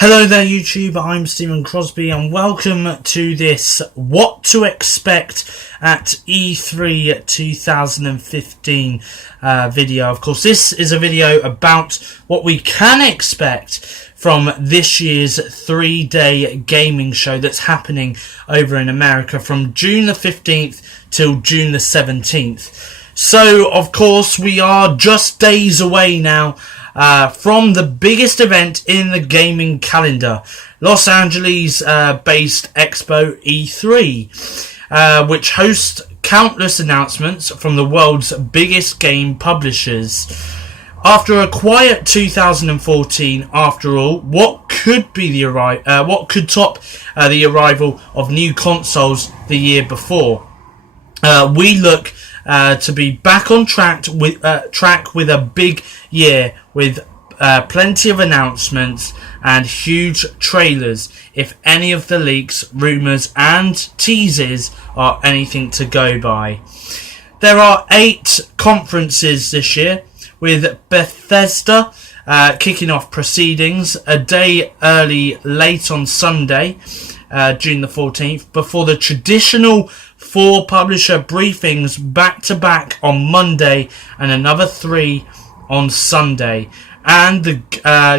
Hello there YouTube, I'm Stephen Crosby and welcome to this What to Expect at E3 2015 video. Of course, this is a video about what we can expect from this year's 3-day gaming show that's happening over in America from June the 15th till June the 17th. So, of course, we are just days away now from the biggest event in the gaming calendar, Los Angeles-based Expo E3, which hosts countless announcements from the world's biggest game publishers. After a quiet 2014, after all, what could top the arrival of new consoles the year before? We look to be back on track with a big year with plenty of announcements and huge trailers, if any of the leaks, rumours and teases are anything to go by. There are 8 conferences this year, with Bethesda kicking off proceedings a day early late on Sunday, June the 14th, before the traditional 4 publisher briefings back to back on Monday and another 3 on Sunday. And the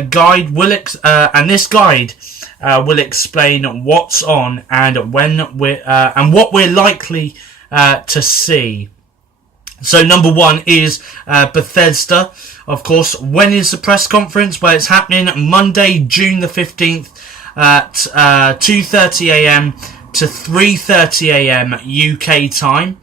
guide will this guide will explain what's on and when what we're likely to see. So number 1 is Bethesda. Of course, when is the press conference? Well, it's happening Monday, June the 15th at 2:30 a.m. to 3:30 a.m. UK time.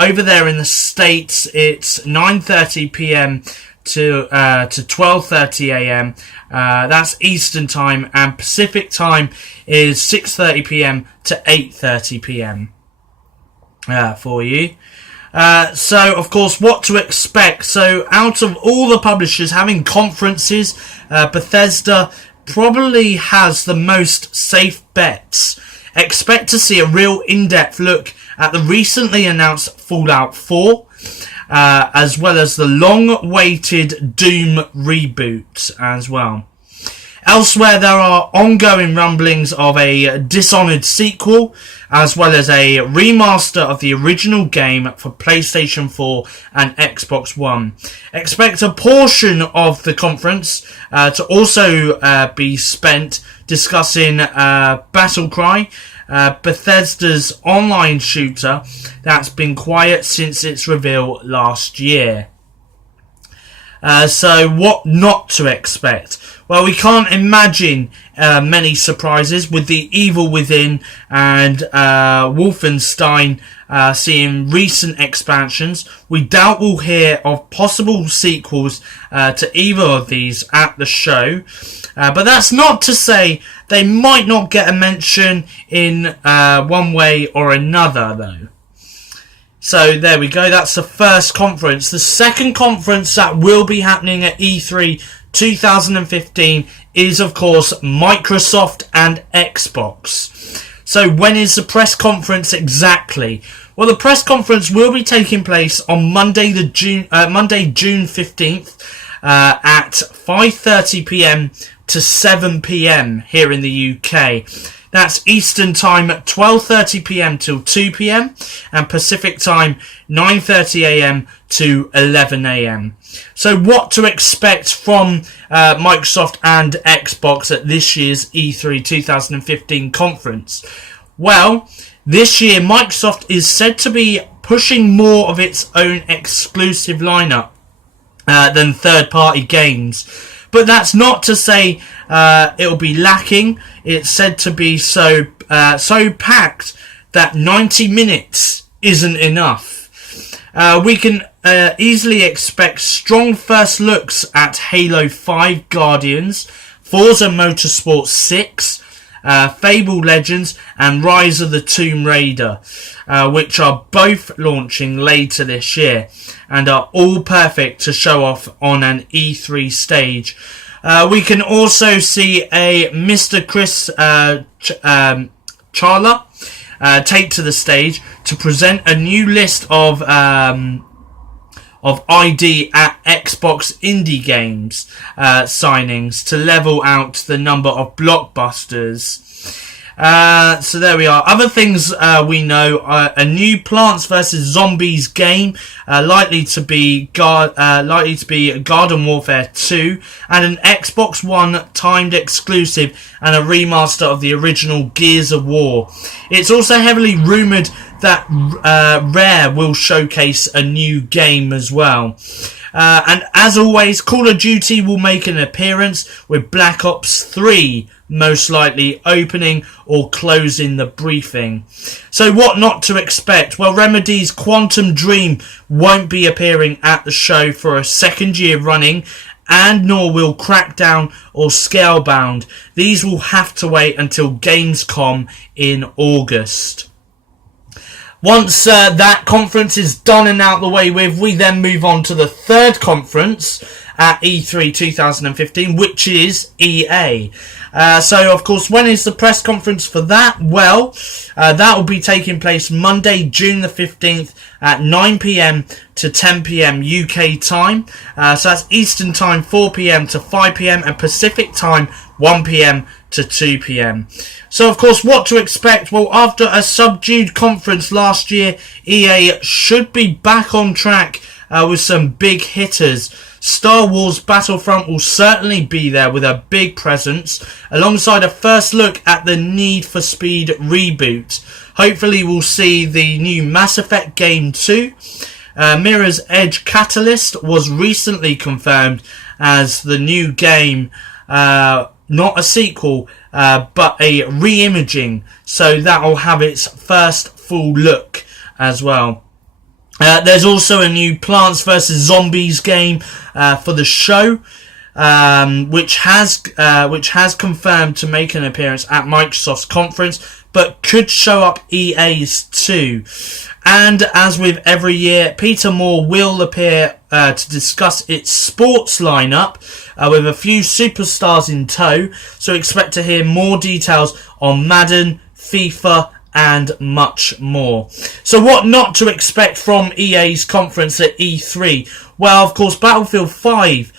Over there in the States, it's 9:30 p.m. to 12:30 a.m. That's Eastern time, and Pacific time is 6:30 p.m. to 8:30 p.m. For you. So, of course, what to expect. So, out of all the publishers having conferences, Bethesda probably has the most safe bets. Expect to see a real in-depth look at the recently announced Fallout 4, as well as the long-awaited Doom reboot as well. Elsewhere, there are ongoing rumblings of a Dishonored sequel, as well as a remaster of the original game for PlayStation 4 and Xbox One. Expect a portion of the conference to also be spent discussing Battlecry, Bethesda's online shooter that's been quiet since its reveal last year. So what not to expect? Well, we can't imagine many surprises with The Evil Within and Wolfenstein seeing recent expansions. We doubt we'll hear of possible sequels to either of these at the show. But that's not to say they might not get a mention in one way or another, though. So there we go, that's the first conference. The second conference that will be happening at E3 2015 is, of course, Microsoft and Xbox. So when is the press conference exactly? Well, the press conference will be taking place on Monday, June 15th at 5:30 p.m. to 7 p.m. here in the UK. That's Eastern time at 12:30 p.m. till 2 p.m. and Pacific time 9:30 a.m. to 11 a.m. So what to expect from Microsoft and Xbox at this year's E3 2015 conference? Well, this year Microsoft is said to be pushing more of its own exclusive lineup than third-party games. But that's not to say it'll be lacking. It's said to be so packed that 90 minutes isn't enough. We can easily expect strong first looks at Halo 5 Guardians, Forza Motorsport 6, Fable Legends and Rise of the Tomb Raider, which are both launching later this year and are all perfect to show off on an E3 stage. We can also see a Mr. Chris Charla take to the stage to present a new list of of ID at Xbox indie games signings to level out the number of blockbusters. So there we are. Other things we know: a new Plants vs Zombies game, likely to be Garden Warfare 2, and an Xbox One timed exclusive and a remaster of the original Gears of War. It's also heavily rumoured that Rare will showcase a new game as well. And as always, Call of Duty will make an appearance, with Black Ops 3 most likely opening or closing the briefing. So what not to expect? Well, Remedy's Quantum Dream won't be appearing at the show for a second year running, and nor will Crackdown or Scalebound. These will have to wait until Gamescom in August. Once that conference is done and out the way with, we then move on to the third conference at E3 2015, which is EA. So, of course, when is the press conference for that? Well, that will be taking place Monday, June the 15th at 9 p.m. to 10 p.m. UK time. So that's Eastern time, 4 p.m. to 5 p.m. and Pacific time, 1 p.m. to 2 p.m. So, of course, what to expect? Well, after a subdued conference last year, EA should be back on track with some big hitters. Star Wars Battlefront will certainly be there with a big presence, alongside a first look at the Need for Speed reboot. Hopefully we'll see the new Mass Effect Game 2. Mirror's Edge Catalyst was recently confirmed as the new game, not a sequel, but a re-imaging, so that will have its first full look as well. There's also a new Plants vs Zombies game for the show, which has confirmed to make an appearance at Microsoft's conference, but could show up EA's too. And as with every year, Peter Moore will appear to discuss its sports lineup with a few superstars in tow. So expect to hear more details on Madden, FIFA, and much more. So what not to expect from EA's conference at E3? Well, of course, Battlefield 5.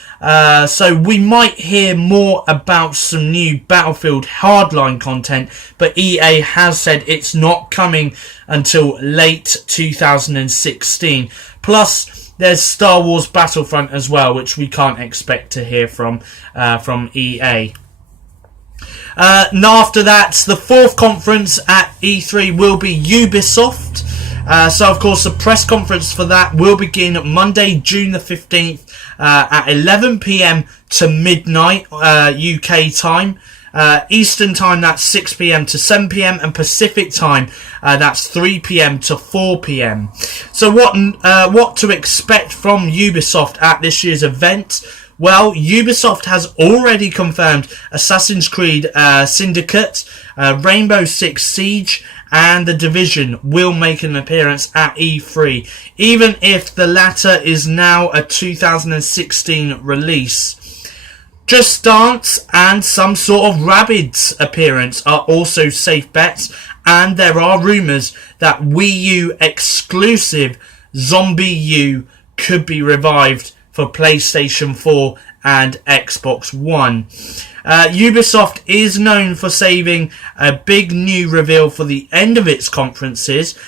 So we might hear more about some new Battlefield Hardline content, but EA has said it's not coming until late 2016. Plus, there's Star Wars Battlefront as well, which we can't expect to hear from EA. And after that, the fourth conference at E3 will be Ubisoft. So, of course, the press conference for that will begin Monday, June the 15th at 11 p.m. to midnight UK time. Eastern time, that's 6 p.m. to 7 p.m. and Pacific time, that's 3 p.m. to 4 p.m. So what to expect from Ubisoft at this year's event? Well, Ubisoft has already confirmed Assassin's Creed Syndicate, Rainbow Six Siege, and The Division will make an appearance at E3, even if the latter is now a 2016 release. Just Dance and some sort of Rabbids appearance are also safe bets, and there are rumours that Wii U exclusive Zombie U could be revived for PlayStation 4 and Xbox One. Ubisoft is known for saving a big new reveal for the end of its conferences.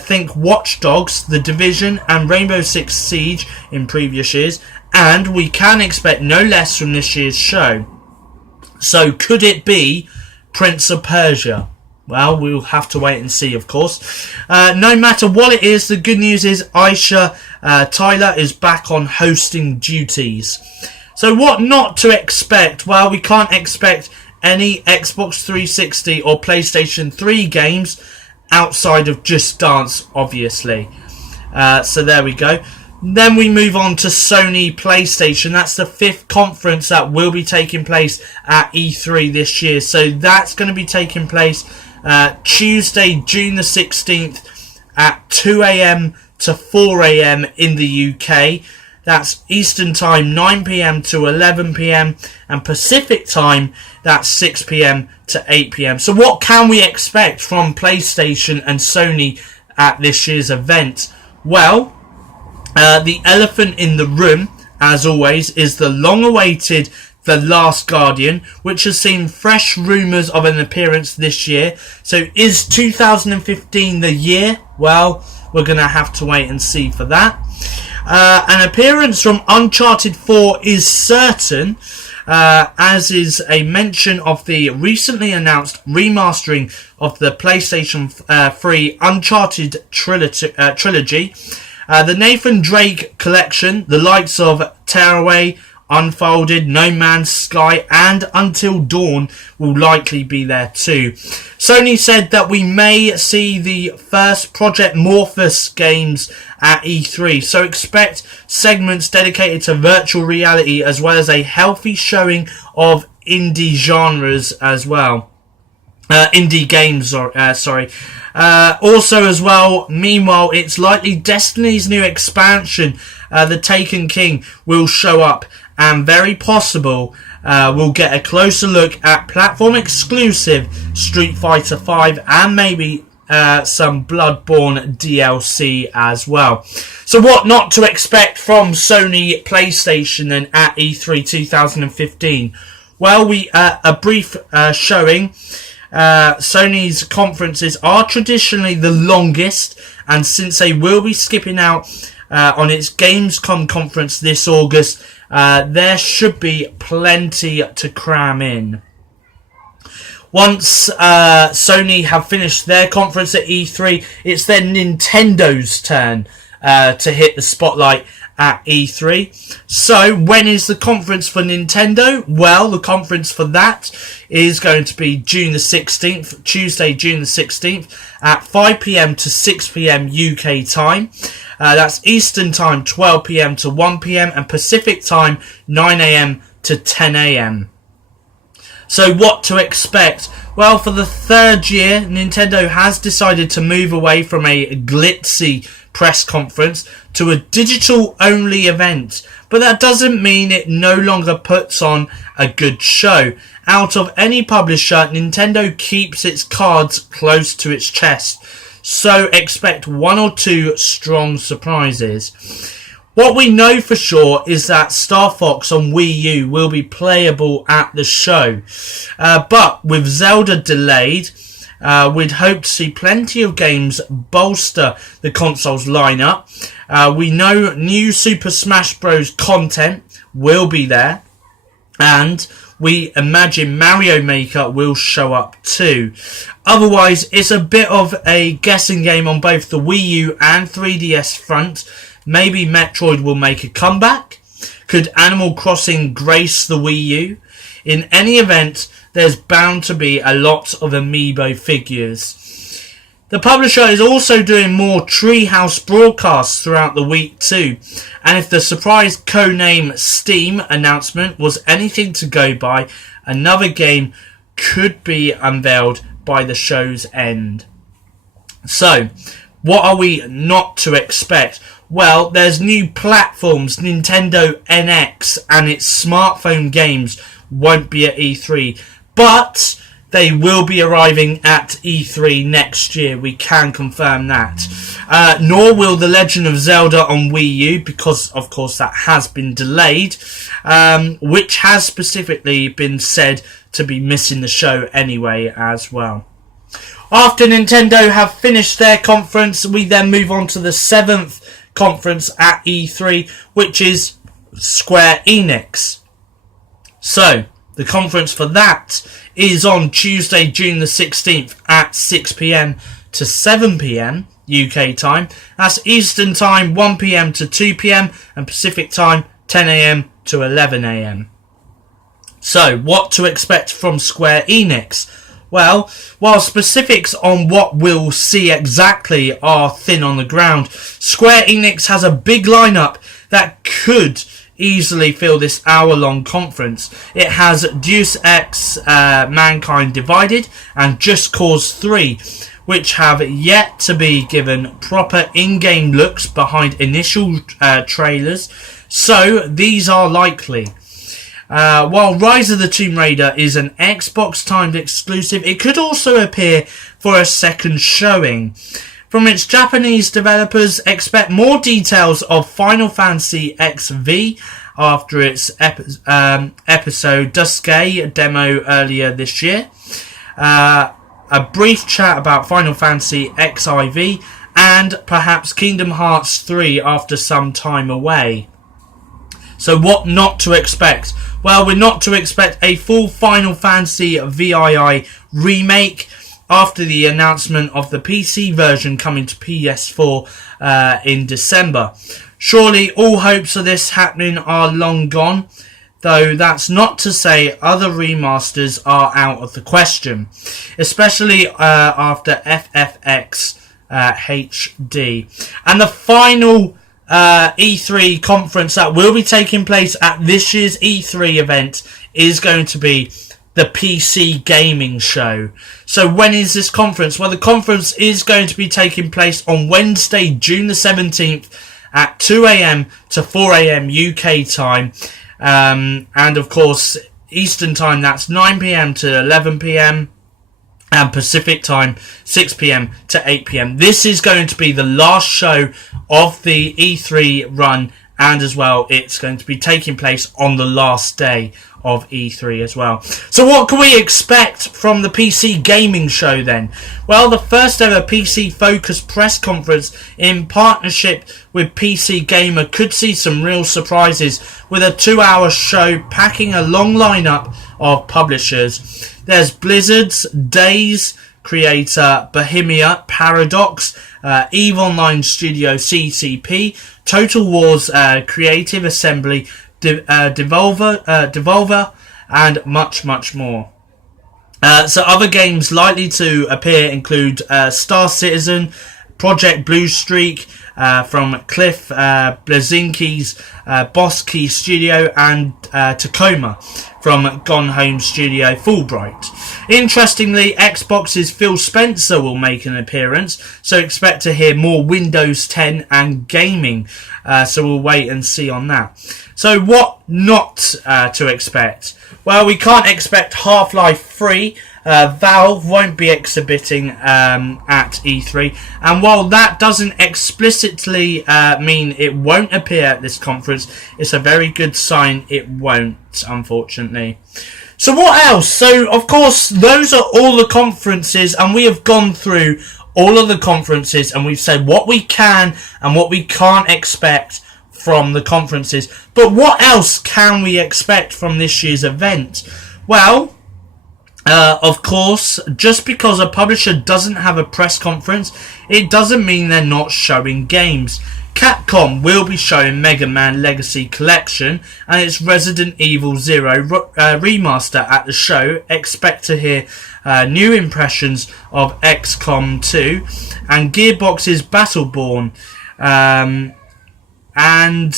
Think Watch Dogs, The Division, and Rainbow Six Siege in previous years, and we can expect no less from this year's show. So could it be Prince of Persia? Well, we'll have to wait and see, of course. No matter what it is, the good news is Aisha Tyler is back on hosting duties. So what not to expect? Well, we can't expect any Xbox 360 or PlayStation 3 games outside of Just Dance, obviously. So there we go. Then we move on to Sony PlayStation. That's the fifth conference that will be taking place at E3 this year. So that's going to be taking place Tuesday, June the 16th at 2 a.m. to 4 a.m. in the UK. That's Eastern time, 9 p.m. to 11 p.m. and Pacific time, that's 6 p.m. to 8 p.m. So what can we expect from PlayStation and Sony at this year's event? Well, The elephant in the room, as always, is the long-awaited The Last Guardian, which has seen fresh rumours of an appearance this year. So is 2015 the year? Well, we're going to have to wait and see for that. An appearance from Uncharted 4 is certain, as is a mention of the recently announced remastering of the PlayStation 3 Uncharted trilogy. The Nathan Drake collection, the likes of Tearaway, Unfolded, No Man's Sky, and Until Dawn will likely be there too. Sony said that we may see the first Project Morpheus games at E3, so expect segments dedicated to virtual reality as well as a healthy showing of indie genres as well. Indie games, sorry. Also as well, meanwhile, it's likely Destiny's new expansion, The Taken King, will show up, and very possible we'll get a closer look at platform exclusive Street Fighter V and maybe some Bloodborne DLC as well. So what not to expect from Sony PlayStation then at E3 2015? Well, a brief showing. Sony's conferences are traditionally the longest, and since they will be skipping out on its Gamescom conference this August, there should be plenty to cram in. Once Sony have finished their conference at E3, it's then Nintendo's turn to hit the spotlight at E3. So when is the conference for Nintendo? Well, the conference for that is going to be June the 16th, Tuesday, June the 16th at 5 p.m. to 6 p.m. UK time. That's Eastern time, 12 p.m. to 1 p.m. and Pacific time, 9 a.m. to 10 a.m. So what to expect? Well, for the third year, Nintendo has decided to move away from a glitzy press conference to a digital-only event. But that doesn't mean it no longer puts on a good show. Out of any publisher, Nintendo keeps its cards close to its chest. So expect one or two strong surprises. What we know for sure is that Star Fox on Wii U will be playable at the show. But with Zelda delayed, we'd hope to see plenty of games bolster the console's lineup. We know new Super Smash Bros. Content will be there. And we imagine Mario Maker will show up too. Otherwise, it's a bit of a guessing game on both the Wii U and 3DS front. Maybe Metroid will make a comeback. Could Animal Crossing grace the Wii U? In any event, there's bound to be a lot of Amiibo figures. The publisher is also doing more Treehouse broadcasts throughout the week too, and if the surprise co-name Steam announcement was anything to go by, another game could be unveiled by the show's end. So, what are we not to expect? Well, there's new platforms. Nintendo NX and its smartphone games won't be at E3, but they will be arriving at E3 next year. We can confirm that. Nor will The Legend of Zelda on Wii U, because of course that has been delayed, which has specifically been said to be missing the show anyway as well. After Nintendo have finished their conference, we then move on to the 7th conference at E3, which is Square Enix. So, the conference for that is on Tuesday, June the 16th at 6 p.m. to 7 p.m. UK time. That's Eastern time, 1 p.m. to 2 p.m. and Pacific time, 10 a.m. to 11 a.m. So, what to expect from Square Enix? Well, while specifics on what we'll see exactly are thin on the ground, Square Enix has a big lineup that could easily fill this hour-long conference. It has Deus Ex Mankind Divided and Just Cause 3, which have yet to be given proper in-game looks behind initial trailers, so these are likely. While Rise of the Tomb Raider is an Xbox timed exclusive, it could also appear for a second showing. From its Japanese developers, expect more details of Final Fantasy XV after its episode Duske demo earlier this year. A brief chat about Final Fantasy XIV, and perhaps Kingdom Hearts 3 after some time away. So what not to expect? Well, we're not to expect a full Final Fantasy VII remake after the announcement of the PC version coming to PS4 in December. Surely all hopes of this happening are long gone, though that's not to say other remasters are out of the question, especially after FFX HD. And the final E3 conference that will be taking place at this year's E3 event is going to be the PC Gaming Show. So when is this conference? Well, the conference is going to be taking place on Wednesday, June the 17th at 2 a.m. to 4 a.m. UK time. And of course, Eastern time, that's 9 p.m. to 11 p.m. and Pacific time, 6 p.m. to 8 p.m. This is going to be the last show of the E3 run, and as well, it's going to be taking place on the last day of E3 as well. So what can we expect from the PC Gaming Show then? Well, the first ever PC focused press conference in partnership with PC Gamer could see some real surprises, with a 2-hour show packing a long lineup of publishers. There's Blizzard's DayZ creator Bohemia Paradox, EVE Online Studio CCP, Total War's Creative Assembly, Devolver, and much more. So other games likely to appear include Star Citizen, Project Blue Streak from Cliff Bleszinski's Boss Key Studio, and Tacoma from Gone Home Studio Fulbright. Interestingly, Xbox's Phil Spencer will make an appearance, so expect to hear more Windows 10 and gaming. So we'll wait and see on that. So what not to expect? Well, we can't expect Half-Life 3. Valve won't be exhibiting at E3, and while that doesn't explicitly mean it won't appear at this conference, it's a very good sign it won't, unfortunately. So what else? So of course those are all the conferences, and we have gone through all of the conferences and we've said what we can and what we can't expect from the conferences. But what else can we expect from this year's event? Well, of course, just because a publisher doesn't have a press conference, it doesn't mean they're not showing games. Capcom will be showing Mega Man Legacy Collection and its Resident Evil Zero remaster at the show. Expect to hear new impressions of XCOM 2 and Gearbox's Battleborn, and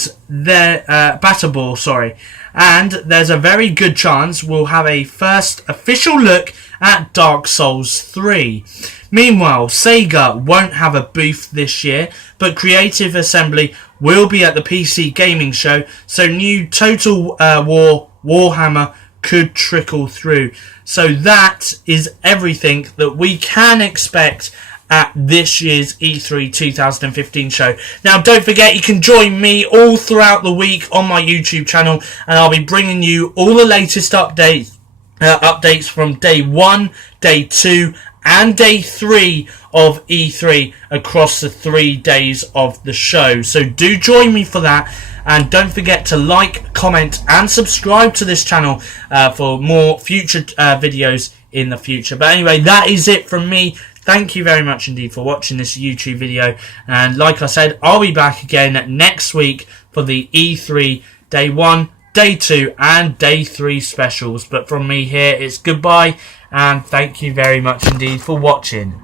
there's a very good chance we'll have a first official look at Dark Souls 3. Meanwhile, Sega won't have a booth this year, but Creative Assembly will be at the PC Gaming Show, so new Total War Warhammer could trickle through. So that is everything that we can expect at this year's E3 2015 show. Now, don't forget, you can join me all throughout the week on my YouTube channel, and I'll be bringing you all the latest updates from day 1, day 2, and day 3 of E3 across the 3 days of the show. So do join me for that, and don't forget to like, comment, and subscribe to this channel for more future videos in the future. But anyway, that is it from me. Thank you very much indeed for watching this YouTube video, and like I said, I'll be back again next week for the E3 Day 1, Day 2 and Day 3 specials. But from me here, it's goodbye, and thank you very much indeed for watching.